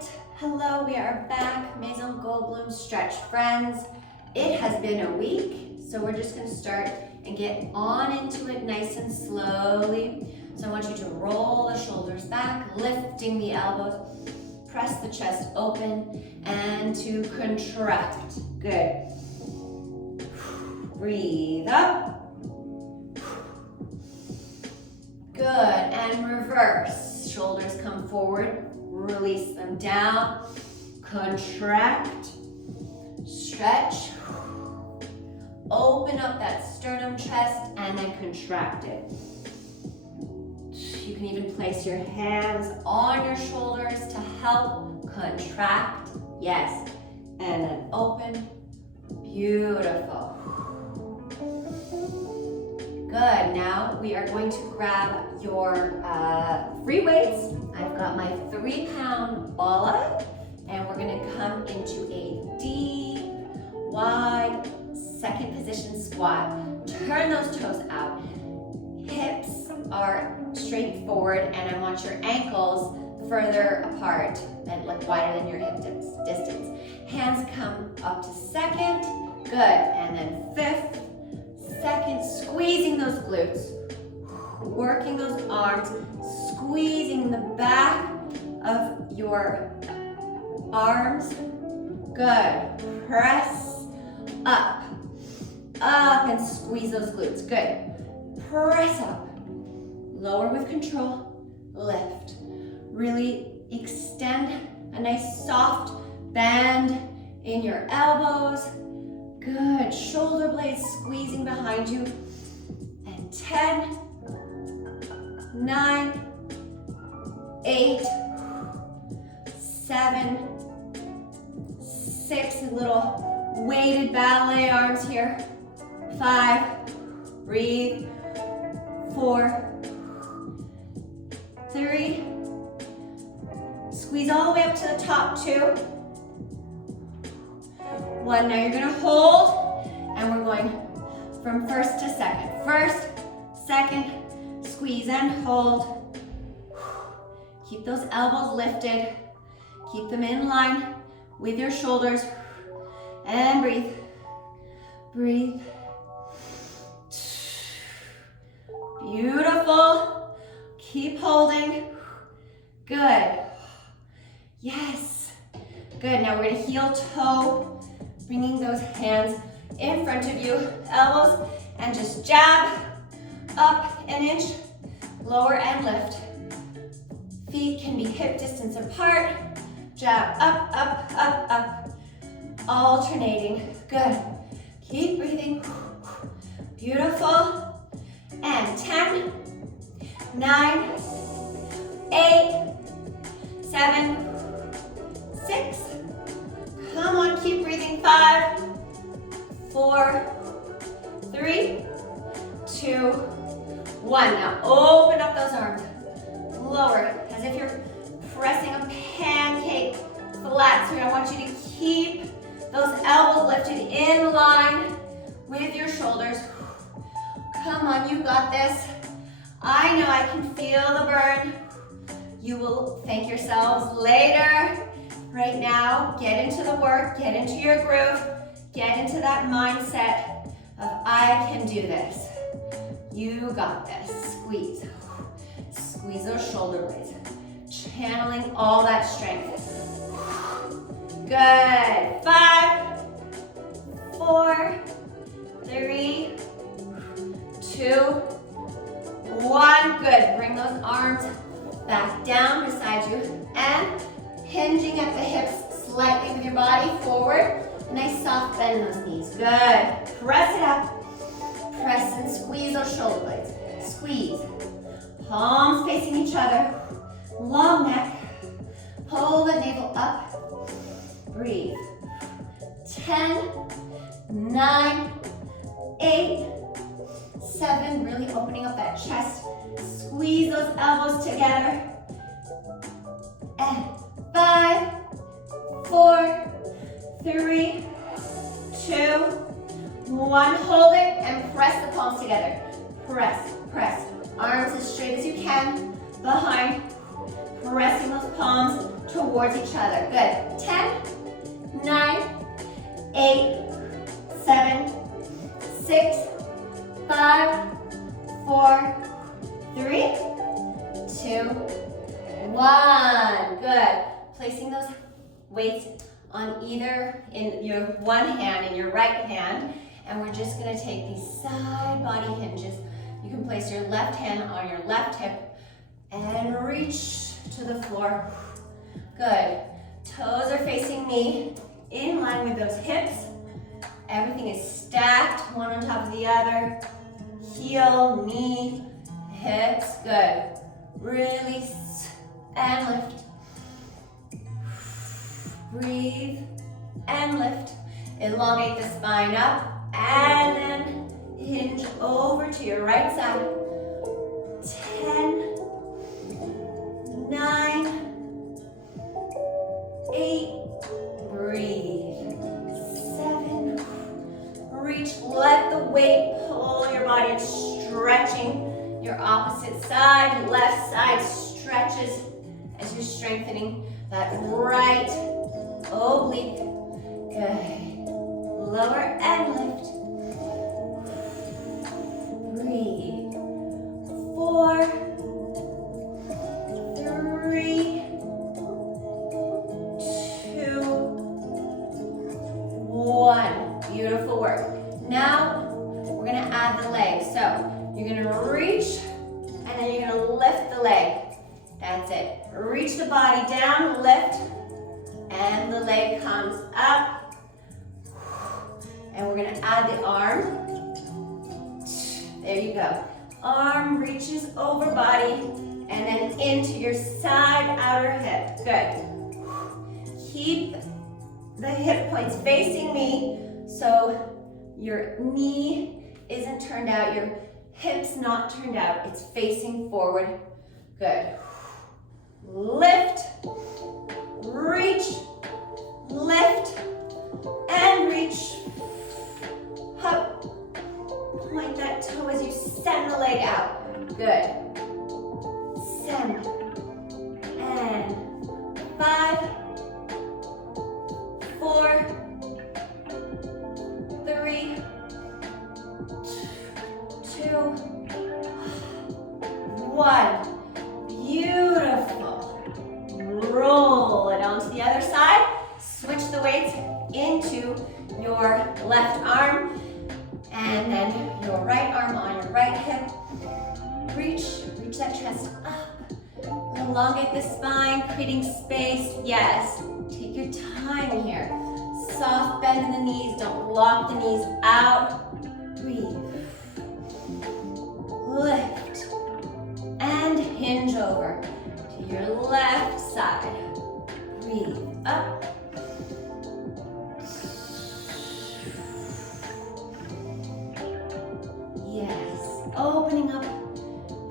right, hello, we are back. Maison Goldblum stretch friends. It has been a week, so we're just gonna start and get on into it nice and slowly. So I want you to roll the shoulders back, lifting the elbows, press the chest open, and to contract. Good. Breathe up. Good, and reverse. Shoulders come forward, release them down, contract, stretch, open up that sternum, chest, and then contract it. You can even place your hands on your shoulders to help contract, yes, and then open, beautiful. Good, now we are going to grab your free weights. I've got my 3-pound ball up, and we're gonna come into a deep, wide, second position squat. Turn those toes out. Hips are straight forward, and I want your ankles further apart and look wider than your hip distance. Hands come up to second, good, and then fifth, second, squeezing those glutes, working those arms, squeezing the back of your arms, good, press up, up and squeeze those glutes, good, press up, lower with control, lift, really extend a nice soft bend in your elbows. Good, shoulder blades squeezing behind you. And 10, 9, 8, 7, 6, a little weighted ballet arms here. 5, breathe. 4, 3, squeeze all the way up to the top, 2. 1, now you're gonna hold, and we're going from first to second. First, second, squeeze and hold. Keep those elbows lifted. Keep them in line with your shoulders. And breathe. Breathe. Beautiful. Keep holding. Good. Yes. Good, now we're gonna heel toe, bringing those hands in front of you, elbows, and just jab, up an inch, lower and lift. Feet can be hip distance apart, jab, up, up, up, up, alternating, good. Keep breathing, beautiful, and 10, 9, 8, 7, 6, come on, keep breathing. 5, 4, 3, 2, 1. Now open up those arms. Lower it as if you're pressing a pancake flat. So I want you to keep those elbows lifted in line with your shoulders. Come on, you got this. I know I can feel the burn. You will thank yourselves later. Right now, get into the work, get into your groove, get into that mindset of I can do this. You got this. Squeeze. Squeeze those shoulder blades. Channeling all that strength. Good. 5, 4, 3, 2, 1. Good. Bring those arms back down beside you and hinging at the hips slightly with your body forward. Nice soft bend in those knees. Good. Press it up. Press and squeeze those shoulder blades. Squeeze. Palms facing each other. Long neck. Pull the navel up. Breathe. 10, 9, 8, 7. Really opening up that chest. Squeeze those elbows together. And 5, 4, 3, 2, 1. Hold it and press the palms together. Press, press. Arms as straight as you can behind. Pressing those palms to towards each other. Good. 10, 9, 8, 7, 6, 5, 4, 3, 2, 1. Good. Placing those weights on either in your one hand, in your right hand, and we're just gonna take these side body hinges. You can place your left hand on your left hip and reach to the floor. Good. Toes are facing me in line with those hips. Everything is stacked, one on top of the other. Heel, knee, hips. Good. Release and lift. Breathe and lift. Elongate the spine up and then hinge over to your right side. 10, 9, 8, breathe. 7, reach, let the weight pull your body, stretching your opposite side, left side stretches as you're strengthening that right oblique. Good. Lower and lift. Breathe. 4, 3, 2, 1. Beautiful work. Now we're gonna add the leg. So you're gonna reach and then you're gonna lift the leg. That's it. Reach the body down, lift, and the leg comes up. And we're gonna add the arm. There you go. Arm reaches over body and then into your side outer hip. Good. Keep the hip points facing me so your knee isn't turned out, your hips not turned out. It's facing forward. Good. Lift, reach, lift, and reach. Up. Point that toe as you send the leg out. Good. Send. And 5, 4, 3, 2, 1. Beautiful. Roll it onto the other side. Switch the weights into your left arm and then your right arm on your right hip. Reach that chest up. Elongate the spine, creating space. Yes, take your time here. Soft bend in the knees, don't lock the knees out. Breathe. Lift. And hinge over to your left side. Breathe up. Yes, opening up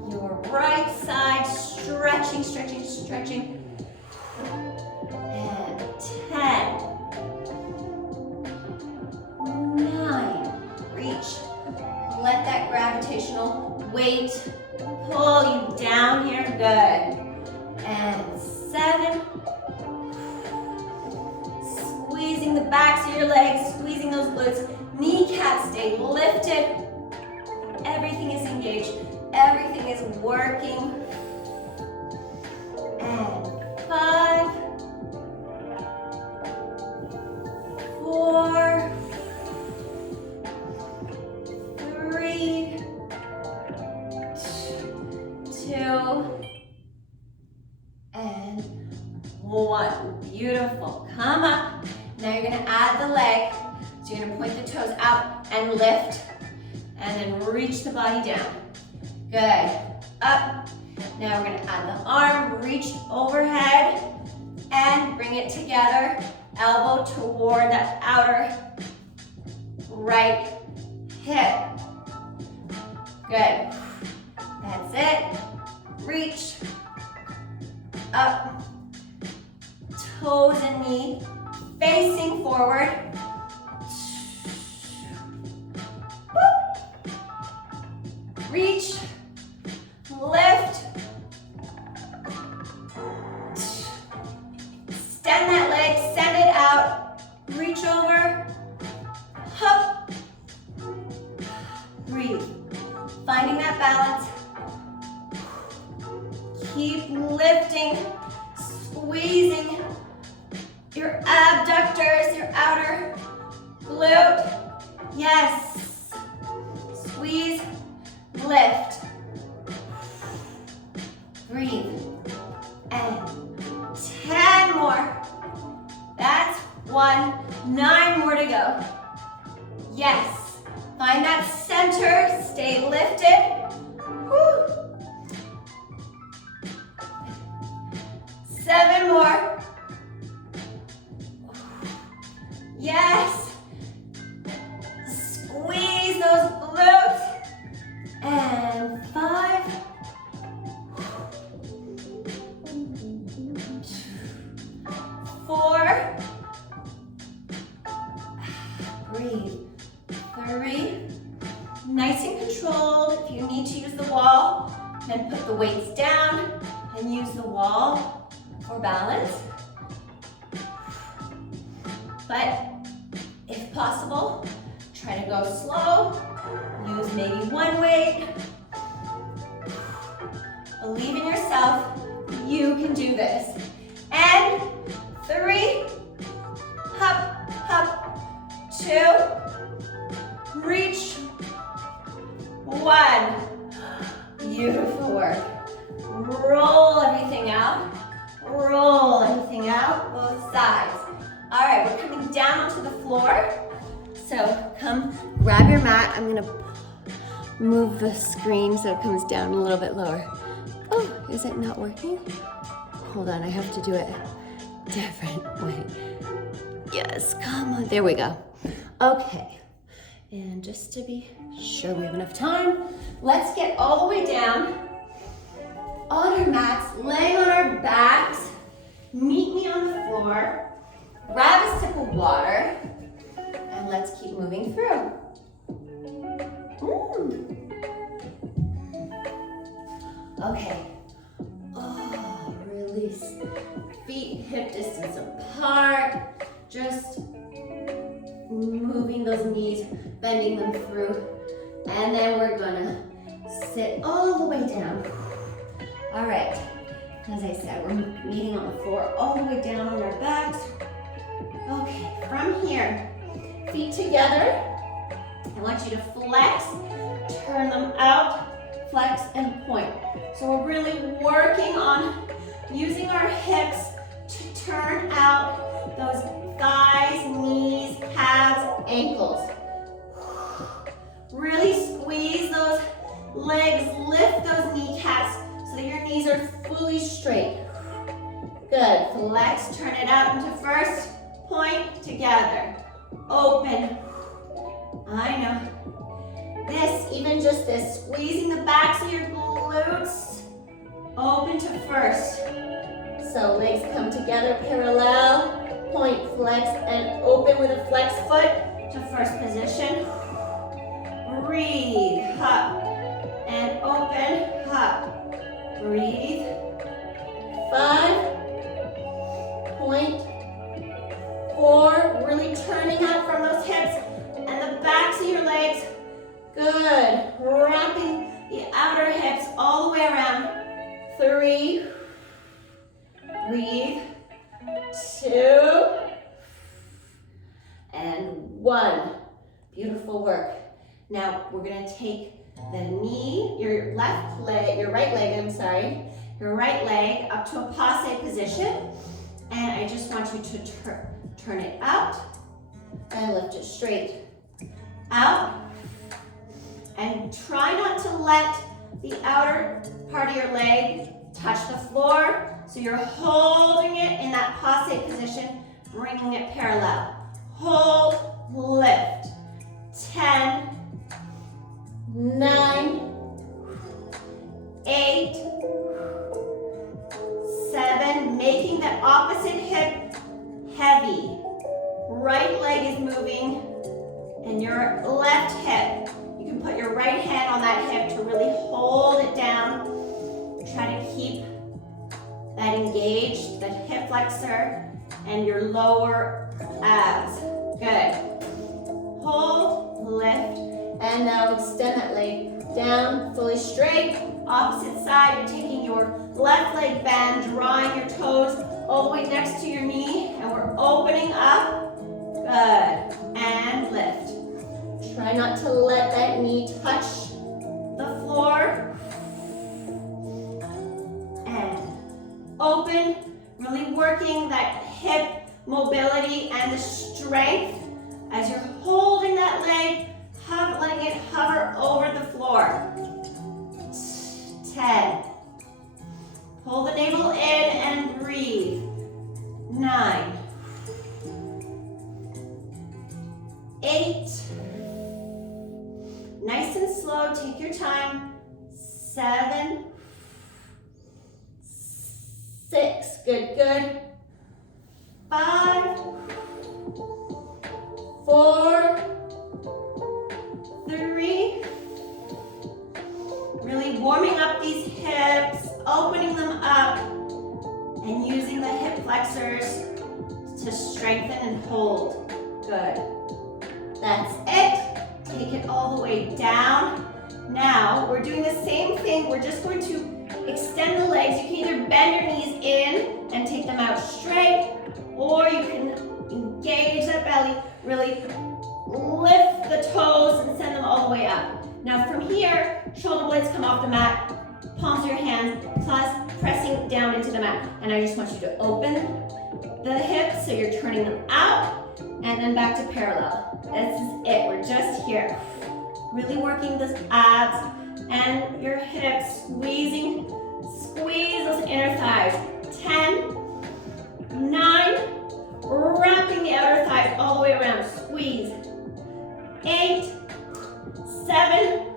your right side, stretching, stretching, stretching. And 10, 9, reach. Let that gravitational weight pull you down here, good. And 7, squeezing the backs of your legs, squeezing those glutes. Kneecaps stay lifted. Everything is engaged. Everything is working. And 5, 4, 3, 2, and 1. Beautiful. Come up. Now you're going to add the leg. So you're going to point the toes out and lift. And then reach the body down. Good. Up. Now we're going to add the arm. Reach overhead. And bring it together. Elbow toward that outer right hip. Good. That's it. Reach. Up. Toes and knee facing forward. Reach, lift, reach over, up, breathe. Finding that balance. Keep lifting, squeezing your abductors, your outer glute. Yes. Squeeze, lift. Breathe. And 10 more. That's 1. 9 more to go. Yes. Find that center. Stay lifted. Woo. 7 more. Yes. Squeeze those glutes. And 5. 4. Breathe. 3. Nice and controlled. If you need to use the wall, then put the weights down and use the wall for balance. But if possible, try to go slow. Use maybe one weight. Believe in yourself. You can do this. And 3, hop, hop, 2, reach, 1. Beautiful work. Roll everything out. Roll everything out, both sides. All right, we're coming down onto the floor. So come grab your mat. I'm gonna move the screen so it comes down a little bit lower. Oh, is it not working? Hold on, I have to do it a different way. Yes, come on, there we go. Okay, and just to be sure we have enough time, let's get all the way down on our mats, laying on our backs. Meet me on the floor. Grab a sip of water, and let's keep moving through. Okay. Oh, release. Feet hip distance apart. Just moving those knees, bending them through. And then we're gonna sit all the way down. All right. As I said, we're meeting on the floor all the way down on our backs. Okay, from here, feet together. I want you to flex, turn them out, flex and point. So we're really working on using our hips to turn out those thighs, knees, calves, ankles. Really squeeze those legs, lift those kneecaps so that your knees are fully straight. Good, flex, turn it out into first, point, together, open. I know. This, even just this, squeezing the backs of your glutes, open to first. So legs come together parallel, point, flex, and open with a flex foot to first position. Breathe, up, and open, up. Breathe. 5, point, 4, really turning out from those hips and the backs of your legs. Good. Wrapping the outer hips all the way around. 3. Breathe. 2. And 1. Beautiful work. Now we're going to take the knee, your right leg, your right leg up to a passe position. And I just want you to turn it out and lift it straight out. And try not to let the outer part of your leg touch the floor. So you're holding it in that passe position, bringing it parallel. Hold, lift. 10, 9, 8, 7, making that opposite hip heavy. Right leg is moving, and your left hip. You can put your right hand on that hip to really hold it down. Try to keep that engaged, that hip flexor, and your lower abs. Good. Hold, lift, and now extend that leg down, fully straight. Opposite side, you're taking your left leg bend, drawing your toes all the way next to your knee, and we're opening up. Good. And lift. Try not to let that knee touch the floor. And open, really working that hip mobility and the strength as you're holding that leg, letting it hover over the floor. 10. Pull the navel in and breathe. 9. 8. Nice and slow, take your time. 7. 6, good, good. 5. 4. 3. Really warming up these hips, opening them up, and using the hip flexors to strengthen and hold. Good. That's it. Take it all the way down. Now, we're doing the same thing. We're just going to extend the legs. You can either bend your knees in and take them out straight, or you can engage that belly, really lift the toes and send them all the way up. Now from here, shoulder blades come off the mat, palms of your hands, plus pressing down into the mat. And I just want you to open the hips so you're turning them out, and then back to parallel. This is it, we're just here. Really working those abs and your hips, squeezing, squeeze those inner thighs. 10, 9, wrapping the outer thighs all the way around, squeeze. 8, 7,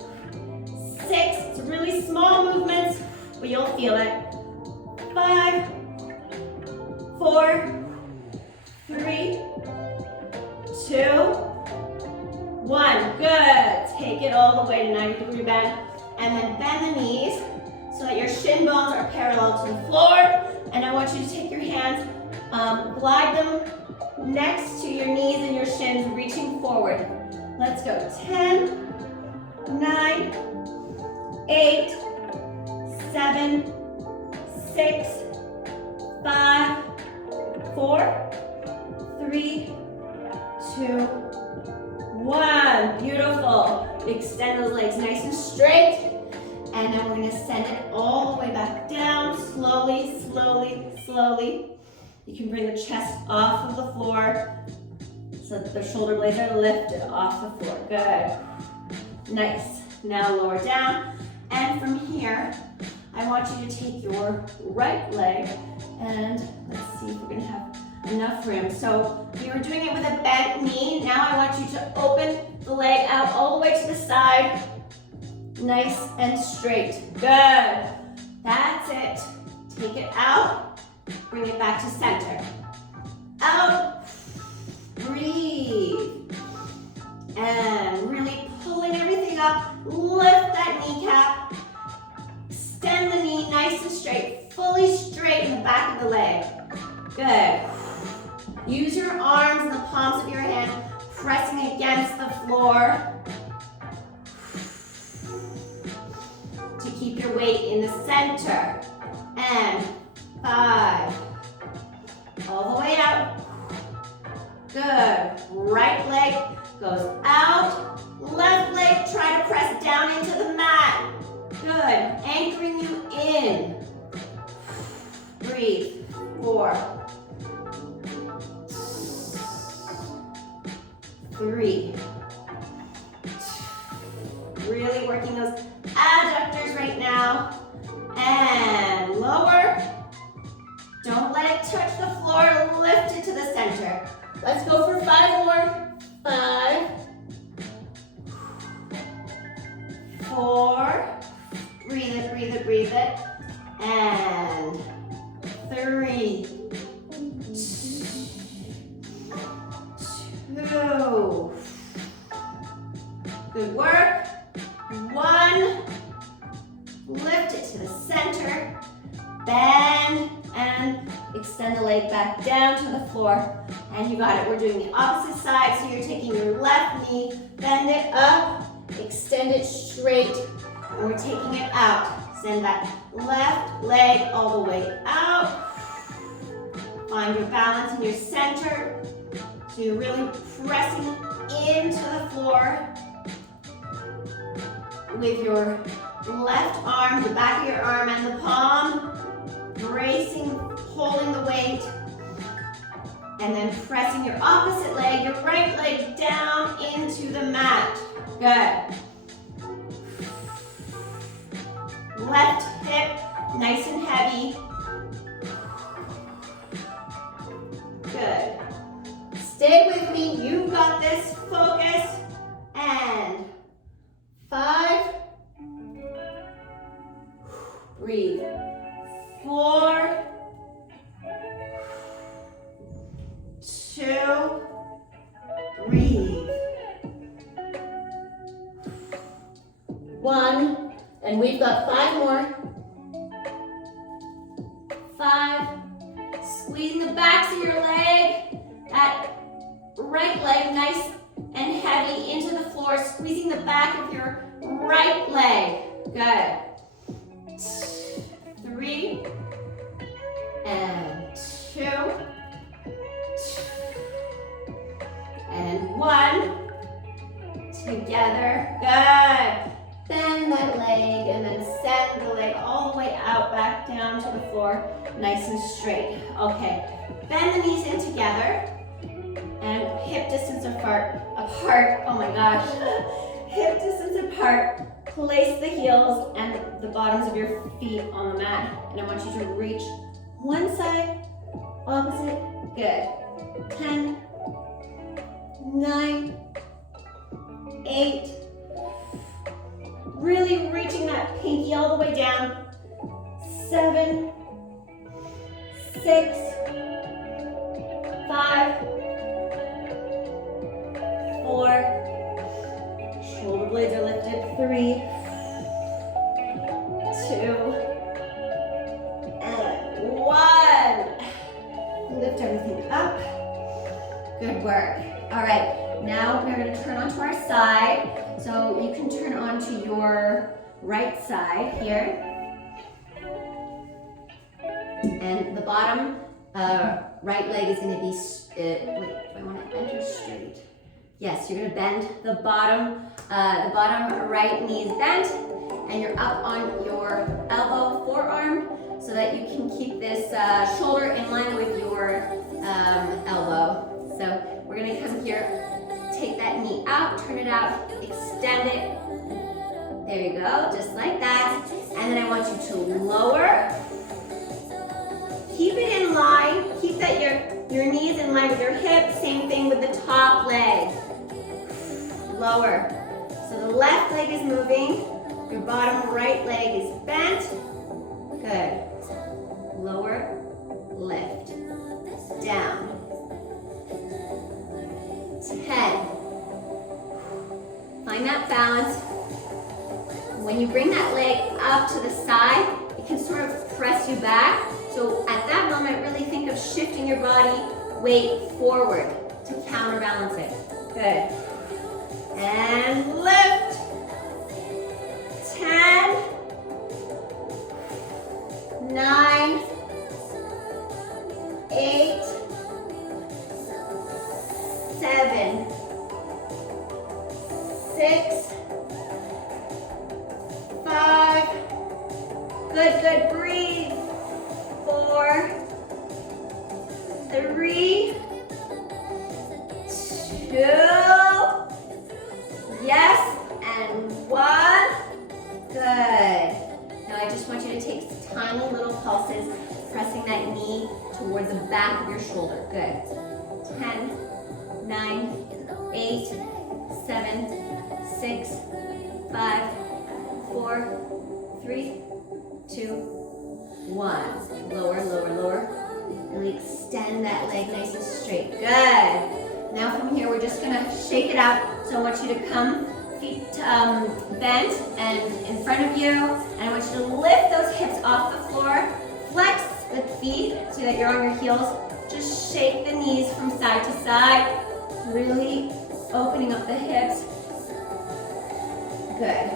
6, it's really small movements, but you'll feel it. 5, 4, 3, 2, 1. Good. Take it all the way to 90-degree bend, and then bend the knees so that your shin bones are parallel to the floor. And I want you to take your hands, glide them next to your knees and your shins, reaching forward. Let's go. 10, 9, 8, 7, 6, 5, 4, 3, 2, 1. Beautiful. Extend those legs nice and straight. And then we're going to send it all the way back down, slowly, slowly, slowly. You can bring the chest off of the floor so that the shoulder blades are lifted off the floor. Good. Nice. Now lower down. And from here, I want you to take your right leg and let's see if we're going to have enough room. So we were doing it with a bent knee. Now I want you to open the leg out all the way to the side. Nice and straight. Good. That's it. Take it out. Bring it back to center. Out. Breathe. And really pulling everything up. Lift that kneecap. Extend the knee nice and straight. Fully straight in the back of the leg. Good. Use your arms and the palms of your hand, pressing against the floor to keep your weight in the center. And 5. All the way out. Good. Right leg goes out. Left leg, try to press down into the mat. Good. Anchoring you in. Breathe. 4. 3. Really working those adductors right now. And lower. Don't let it touch the floor. Lift it to the center. Let's go for 5 more. 5. 4. Breathe it, breathe it, breathe it. And 3. 2. Good work. 1. Lift it to the center. Bend and extend the leg back down to the floor. And you got it. We're doing the opposite side. So you're taking your left knee, bend it up, extend it straight, and we're taking it out. Send that left leg all the way out. Find your balance in your center. So you're really pressing into the floor with your left arm, the back of your arm and the palm, bracing, holding the weight, and then pressing your opposite leg, your right leg down into the mat. Good. Left hip, nice and heavy. Good. Stay with me, you've got this, focus, and 5, breathe, 4, 2, breathe, 1, and we've got 5 more, 5, squeezing the backs of your leg, that right leg nice and heavy into the floor, squeezing the back of your right leg. Good. 3 and 2 and 1. Together. Good. Bend that leg and then send the leg all the way out, back down to the floor, nice and straight. Okay. Bend the knees in together. And hip distance apart, oh my gosh, hip distance apart, place the heels and the bottoms of your feet on the mat, and I want you to reach one side, opposite, good, 10, 9, 8, really reaching that pinky all the way down, 7, 6, 5, 4, shoulder blades are lifted, 3, 2, and 1. Lift everything up. Good work. All right, now we're going to turn onto our side. So you can turn onto your right side here. And the bottom right leg is going to be, wait, I want to enter straight. Yes, you're gonna bend the bottom right knee is bent, and you're up on your elbow, forearm, so that you can keep this shoulder in line with your elbow. So we're gonna come here, take that knee out, turn it out, extend it. There you go, just like that. And then I want you to lower. Keep it in line. Keep that your knees in line with your hips. Same thing with the top leg. Lower. So the left leg is moving. Your bottom right leg is bent. Good. Lower, lift, down. 10. Find that balance. When you bring that leg up to the side, it can sort of press you back. So at that moment, really think of shifting your body weight forward to counterbalance it. Good. And lift. 10, 9, 8, 7, 6, 5. Good, breathe. 4, 3, 2, yes, and 1. Good. Now I just want you to take tiny little pulses, pressing that knee towards the back of your shoulder. Good. 10, 9, 8, 7, 6, 5, 4, 3, 2, 1. Lower, lower, lower. Really extend that leg nice and straight. Good. Now from here, we're just gonna shake it out. So I want you to come, feet bent and in front of you. And I want you to lift those hips off the floor. Flex the feet so that you're on your heels. Just shake the knees from side to side, really opening up the hips. Good.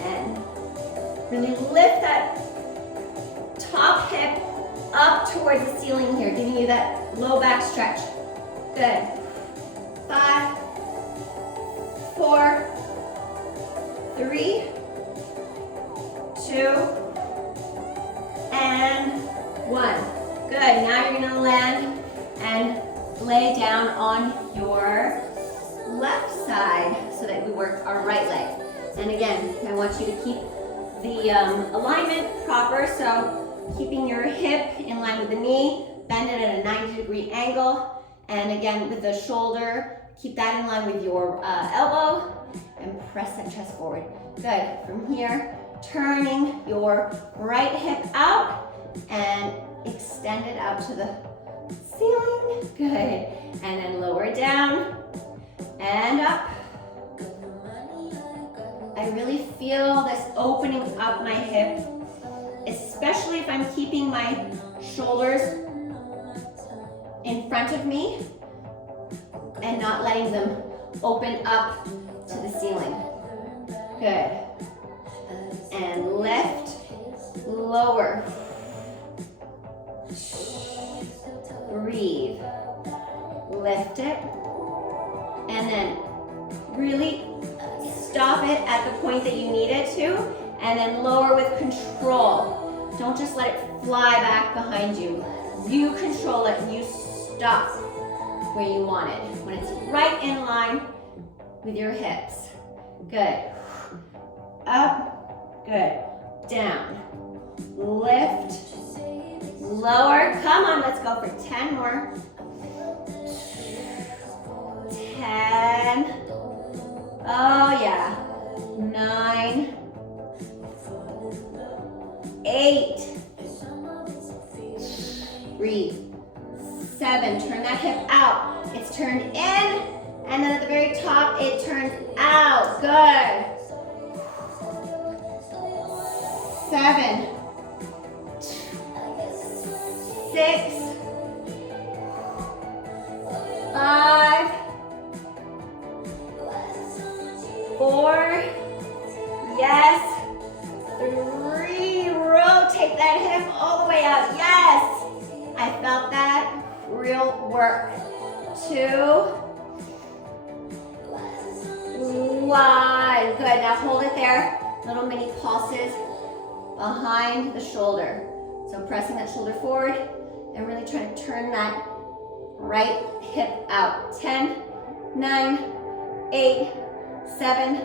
And really lift that top hip up towards the ceiling here, giving you that low back stretch. Good. 5, 4, 3, 2, and 1. Good. Now you're going to land and lay down on your left side so that we work our right leg. And again, I want you to keep the alignment proper, so keeping your hip in line with the knee, bend it at a 90-degree angle, and again with the shoulder, keep that in line with your elbow, and press that chest forward. Good. From here, turning your right hip out and extend it out to the ceiling. Good. And then lower down and up. I really feel this opening up my hip, especially if I'm keeping my shoulders in front of me and not letting them open up to the ceiling. Good. And lift, lower. Breathe. Lift it. And then really stop it at the point that you need it to, and then lower with control. Don't just let it fly back behind you. You control it and you stop where you want it, when it's right in line with your hips. Good. Up. Good. Down. Lift. Lower. Come on, let's go for 10 more. 10. Oh yeah. 9. 8. Breathe. 7. Turn that hip out. It's turned in, and then at the very top, it turns out. Good. 7. 6. 5. 4. Yes. 3. Rotate that hip all the way out. Yes. I felt that. Real work. 2. 1. Good. Now hold it there. Little mini pulses behind the shoulder. So pressing that shoulder forward and really trying to turn that right hip out. 10, 9, 8, 7,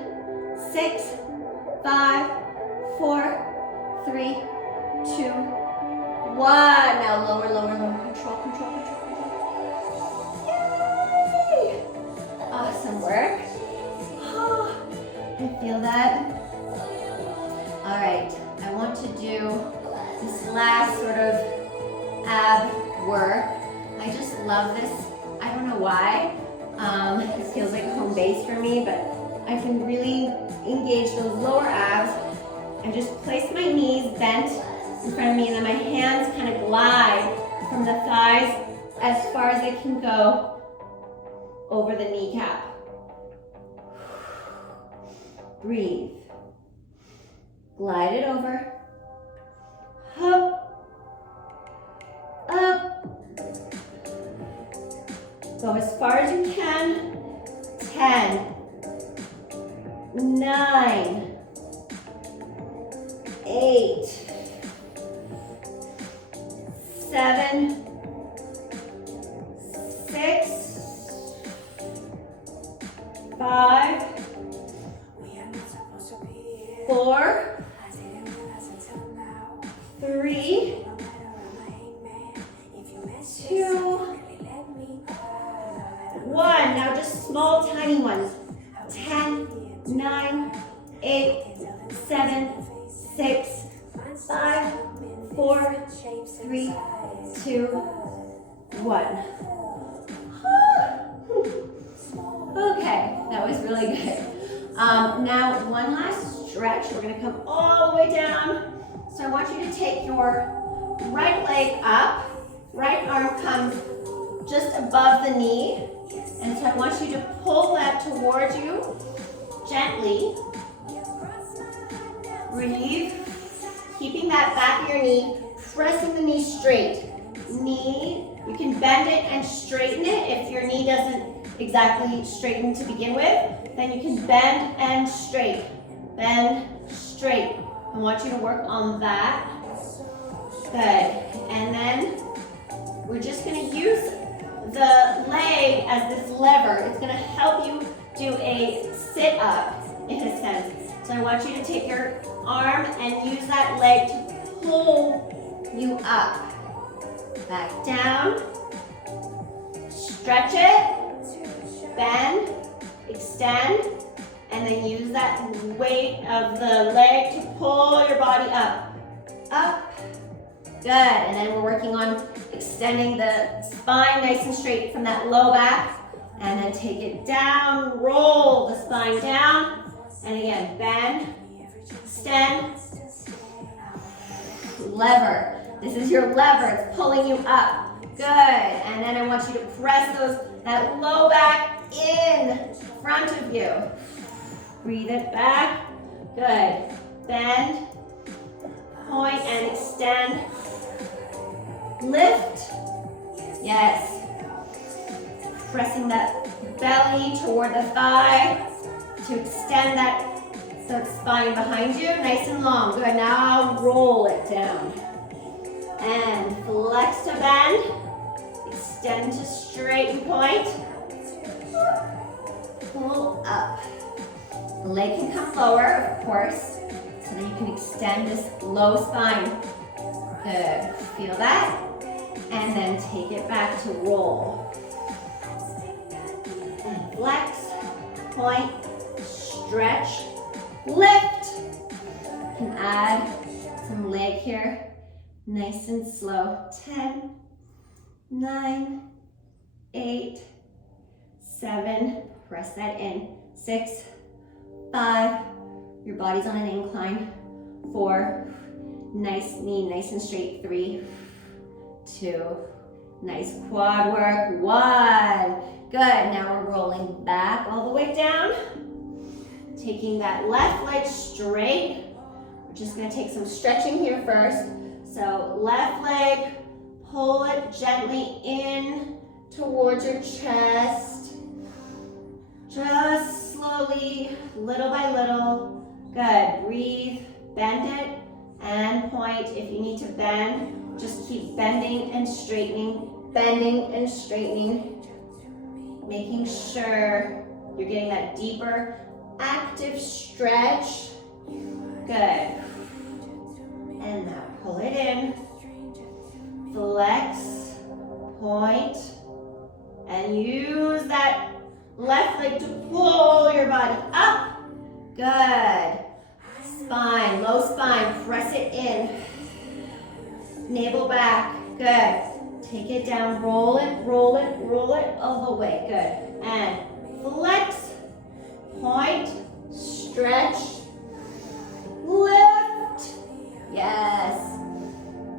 6, 5, 4, 3, 2, 1. Now lower, lower, lower. Control, control, control, control. Yay! Awesome work. Oh, I feel that. All right, I want to do this last sort of ab work. I just love this. I don't know why. It feels like home base for me, but I can really engage those lower abs. I just place my knees bent in front of me, and then my hands kind of glide from the thighs as far as they can go over the kneecap. Breathe. Glide it over. Up. Up. Go as far as you can. 10. 9. 8. 7. 6. 5. 4. 3. 2. 1. Now just small, tiny ones. 10, 9, 8, 7, 6, 5, 4, 3, 2, 1. Okay, that was really good. Now one last stretch. We're going to come all the way down. So I want you to take your right leg up right arm comes just above the knee. And so I want you to pull that towards you gently. Breathe. Keeping that back of your knee, pressing the knee straight. Knee, you can bend it and straighten it. If your knee doesn't exactly straighten to begin with, then you can bend and straight. Bend, straight. I want you to work on that. Good. And then we're just going to use the leg as this lever. It's going to help you do a sit-up in a sense. So I want you to take your arm and use that leg to pull you up. Back down. Stretch it. Bend. Extend. And then use that weight of the leg to pull your body up. Up. Good. And then we're working on extending the spine nice and straight from that low back. And then take it down. Roll the spine down. And again, bend. Extend. Lever. This is your lever. It's pulling you up. Good. And then I want you to press that low back in front of you. Breathe it back. Good. Bend. Point and extend. Lift. Yes. Pressing that belly toward the thigh to extend that spine behind you, nice and long. Good. Now roll it down. And flex to bend. Extend to straighten point. Pull up. The leg can come lower, of course, so that you can extend this low spine. Good. Feel that? And then take it back to roll. And flex, point, stretch, lift. You can add some leg here. Nice and slow. 10, 9, 8, 7. Press that in. 6, 5. Your body's on an incline. 4. Nice knee, nice and straight. 3, 2. Nice quad work. 1. Good. Now we're rolling back all the way down. Taking that left leg straight. We're just going to take some stretching here first. So left leg, pull it gently in towards your chest. Just slowly, little by little. Good. Breathe, bend it, and point. If you need to bend, just keep bending and straightening, making sure you're getting that deeper, active stretch. Good. And now pull it in, flex, point, and use that left leg to pull your body up. Good. Spine, low spine, press it in. Navel back. Good. Take it down, roll it all the way. Good. And flex, point, stretch, lift. Yes.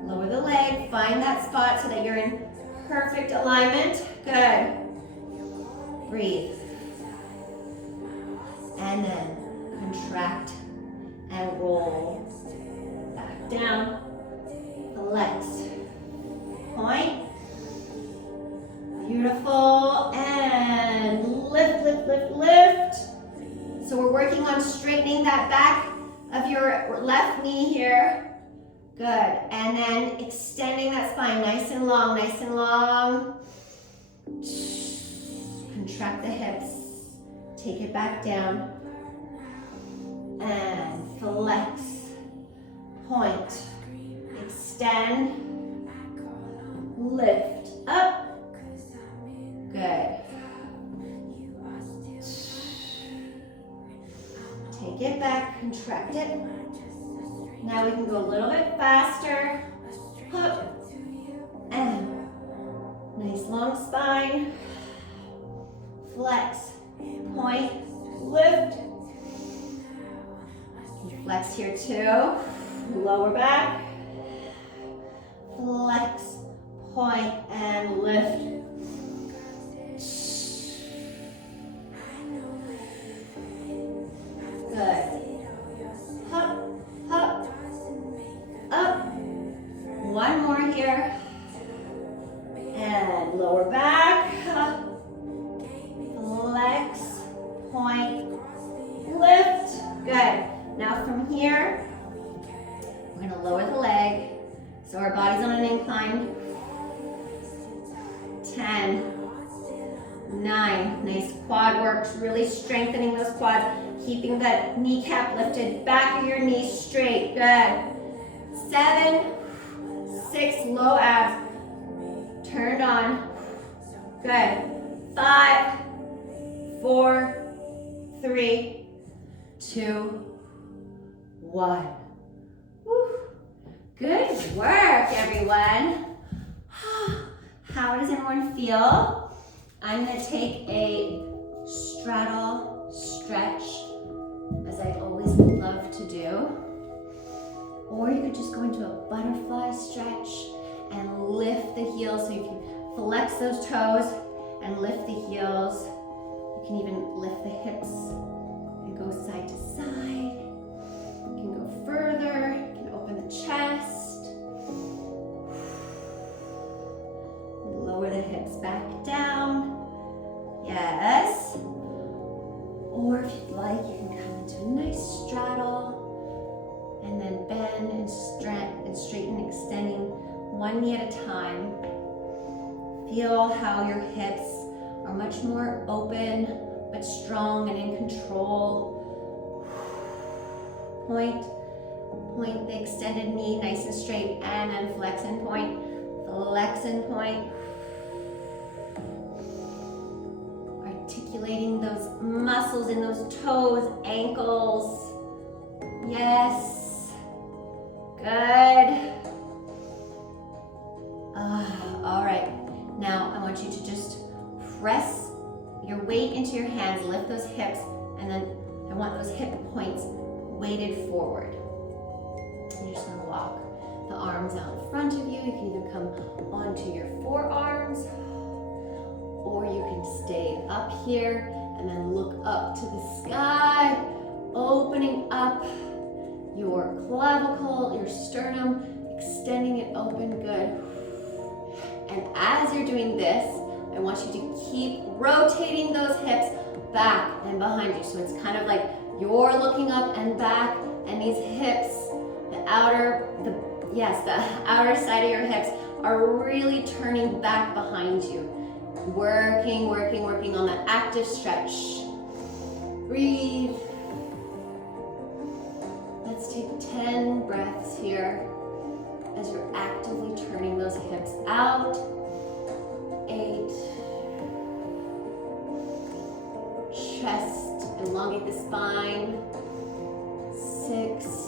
Lower the leg, find that spot so that you're in perfect alignment. Good. Breathe. And then contract and roll. Back down. Flex. Point. Beautiful. And lift, lift, lift, lift. So we're working on straightening that back of your left knee here. Good. And then extending that spine nice and long, nice and long. Contract the hips. Take it back down. And flex. Point. Extend. Lift up. Good. Take it back, contract it. Now we can go a little bit faster. Hook. And nice long spine. Flex. Point. Lift. Flex here too. Lower back. Flex. point, and lift. Good. Hop, hop, up. One more here. And lower back. Flex, point, lift. Good. Now from here, we're gonna lower the leg. So our body's on an incline. 10, 9, nice quad work, really strengthening those quads, keeping that kneecap lifted, back of your knees straight, good. 7, 6, low abs, turned on, good. 5, 4, 3, 2, 1. Woo. Good work, everyone. How does everyone feel? I'm gonna take a straddle stretch, as I always love to do. Or you could just go into a butterfly stretch and lift the heels so you can flex those toes and lift the heels. You can even lift the hips and go side to side. You can go further, you can open the chest. Lower the hips back down. Yes. Or if you'd like, you can come into a nice straddle and then bend and straighten, extending one knee at a time. Feel how your hips are much more open but strong and in control. Point the extended knee nice and straight, and then flex and point. Flex and point. Articulating those muscles in those toes, ankles. Yes. Good. All right. Now I want you to just press your weight into your hands, lift those hips, and then I want those hip points weighted forward. And you're just gonna walk the arms out in front of you. You can either come onto your forearms, or you can stay up here and then look up to the sky, opening up your clavicle, your sternum, extending it open, good. And as you're doing this, I want you to keep rotating those hips back and behind you. So it's kind of like you're looking up and back, and these hips, the outer side of your hips are really turning back behind you. Working on that active stretch. Breathe. Let's take 10 breaths here as you're actively turning those hips out. 8. Chest, elongate the spine. 6.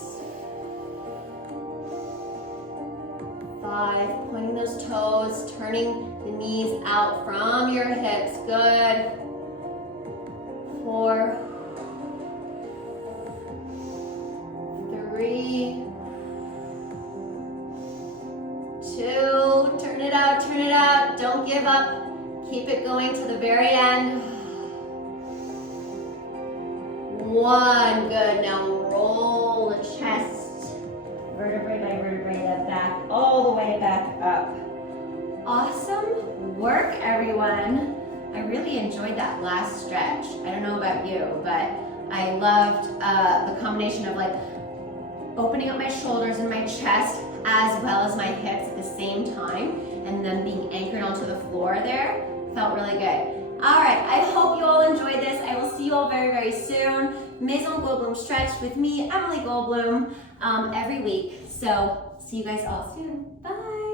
5, pointing those toes, turning the knees out from your hips, good. 4, 3, 2, turn it out, don't give up, keep it going to the very end. 1, good, now roll the chest, vertebrae by vertebrae, the back, all the way back up. Awesome work, everyone. I really enjoyed that last stretch. I don't know about you, but I loved the combination of like opening up my shoulders and my chest as well as my hips at the same time, and then being anchored onto the floor there. Felt really good. All right, I hope you all enjoyed this. I will see you all very, very soon. Maison Goldblum Stretch with me, Emily Goldblum, every week. So see you guys all soon. Bye.